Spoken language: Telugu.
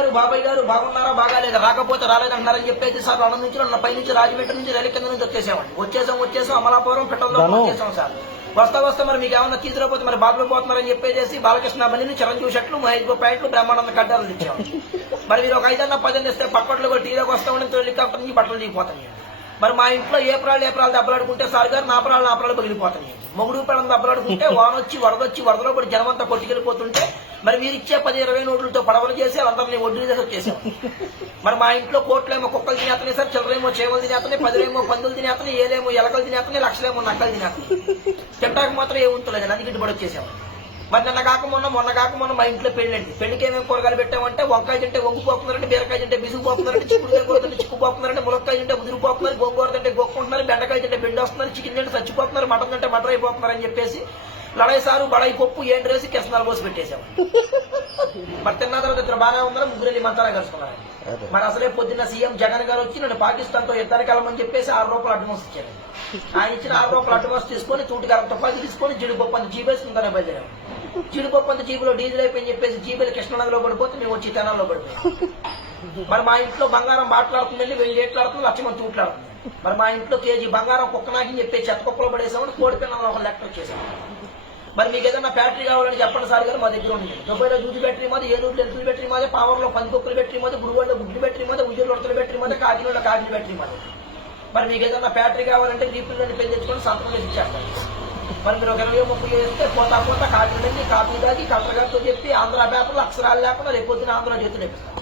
గారు బాబాయ్ గారు బాగున్నారా బాగాలేదా? రాకపోతే రాలేదంటారని చెప్పేసి సార్ రెండు నుంచి రెండు పై నుంచి రాజమండ్రి నుంచి రైలు కింద నుంచి వచ్చేసామండి వచ్చేసాం వచ్చేసాం అమలాపురం ధను. వచ్చేసాం సార్. వస్తా వస్తా మరి మీకు ఏమన్నా తీసుకురాకపోతే మరి బాధలు పోతున్నారని చెప్పేసి బాలకృష్ణ బండిని చిరంజీవి షట్లు మహేష్ బాబు ప్యాంట్లు బ్రహ్మానంద కడ్డాలు ఇచ్చాము మరి మీరు ఒక ఐదన్న పదిహేను ఇస్తే పక్కట్లో కూడా టీలోకి వస్తామని హెలికాప్టర్ నుంచి బట్టలు దిగిపోతాయి మరి మా ఇంట్లో ఏ ప్రాళ్ళు ఏ ప్రాళ్ళు దెబ్బలాడుకుంటే సార్ గారు నా ప్రాళ్ళు నా ప్రాళ్ళు పగిలిపోతాయి మొగుడు ప్రాణం దెబ్బలాడుకుంటే వాన వచ్చి వరదలో పడి జనమంతా కొట్టుకెళ్ళిపోతుంటే మరి మీరు ఇచ్చే పది ఇరవై నోట్లతో పడవలు చేసి అందరినీ ఒడ్డు చేసి వచ్చేసాం మరి మా ఇంట్లో కోట్లేమో కుక్కలు తినేస్తున్నాయి సార్ చిల్లరేమో చేవలు తినేస్తున్నాయి పదిలేమో పందులు తినేస్తున్నాయి ఏలేమో ఎలకలు తినేస్తున్నాయి లక్షలేమో నక్కలు తినేస్తున్నాయి. తింటాక మాత్రం ఏ ఉంటలేదు అందుకే ఇటు పడి వచ్చేసాం మరి నిన్న కాక మొన్న మొన్న కాక మొన్న మా ఇంట్లో పెళ్ళండి. పెళ్ళికి ఏమేమి కూరగాయలు పెట్టామంటే వంకాయ తింటే వంగు పోతున్నారంటే బీరకాయ తింటే బిసుగు పోతున్నారంటే చిక్కుడుకాయ కూర తింటే చిక్కు పోతున్నారంటే ములక్కాయ తింటే ముదురు పోతున్నారు గోంగూర తింటే గోక్కుంటున్నారు బెండకాయ తింటే బెండ వస్తున్నారు చికెన్ తింటే చచ్చిపోతున్నారు మటన్ తింటే మటర్ అయిపోతున్నారు అని చెప్పేసి లడాయి సారు బడాయి పప్పు ఏంటి రేసి కెసనాలు పోసి పెట్టేశాం. మరి తిన్న తర్వాత ఇద్దరు బాగానే ఉందని ముగ్గురు మంచాలా కలుసుకున్నారు? అదే. మరి అసలే పొద్దున్న సీఎం జగన్ గారు వచ్చి నన్ను పాకిస్తాన్తో యుద్ధానికి వెళ్ళమని చెప్పేసి ఆరు రూపాయలు అడ్వాన్స్ ఇచ్చారు. ఆయన ఇచ్చిన ఆరు రూపాయలు అడ్వాన్స్ తీసుకొని తూటికి అరవై రూపాయలు తీసుకొని జీడిపప్పు అంత జీపేసుకుంటానే బయలుదేరాం. జీడిపప్పు జీబులో డీజిల్ అయిపోయి చెప్పేసి జీబీలు కృష్ణనగర్లో పడిపోతే మేము వచ్చి తెనాల్లో పడిపోయాం. మరి మా ఇంట్లో బంగారం మాట్లాడుతుంది వెళ్ళి వెళ్ళి ఏట్లాడుతుంది లక్ష తూట్లాడుతుంది. మరి మా ఇంట్లో కేజీ బంగారం కుక్కనాకి చెప్పి చెత్త కుక్కలో పడేసామని కోడి పిల్లలు ఒక లెక్క చేసాం మరి మీకు ఏదైనా బ్యాటరీ కావాలని చెప్పండి సార్ గారు మా దగ్గర ఉంది. దుబాయ్లో జూజు బ్యాటరీ మాది ఏలూరులో ఎలుకల బ్యాటరీ మాది పావర్లో పందికొక్కుల బ్యాటరీ మాది గురువాడలో గుడ్లు బ్యాటరీ మాది ఉద్యోగుల ఉడతల బ్యాటరీ మాది కాకినాడలో కాకిన బ్యాటరీ మాది. మరి మీకు ఏదైనా బ్యాటరీ కావాలంటే రీపిల్లోని పెళ్ళి తెచ్చుకొని సంతకం చేసి ఇచ్చేస్తాను మరి మీరు ఒక ఇరవై ముప్పై వేస్తే పోతా పోతా కాపీ కాపీ దాగి కలెక్టర్ గారితో చెప్పి ఆంధ్ర పేపర్లు అక్షరాలు లేకుండా రేపొద్దున ఆంధ్ర చేతులు నేర్పిస్తాను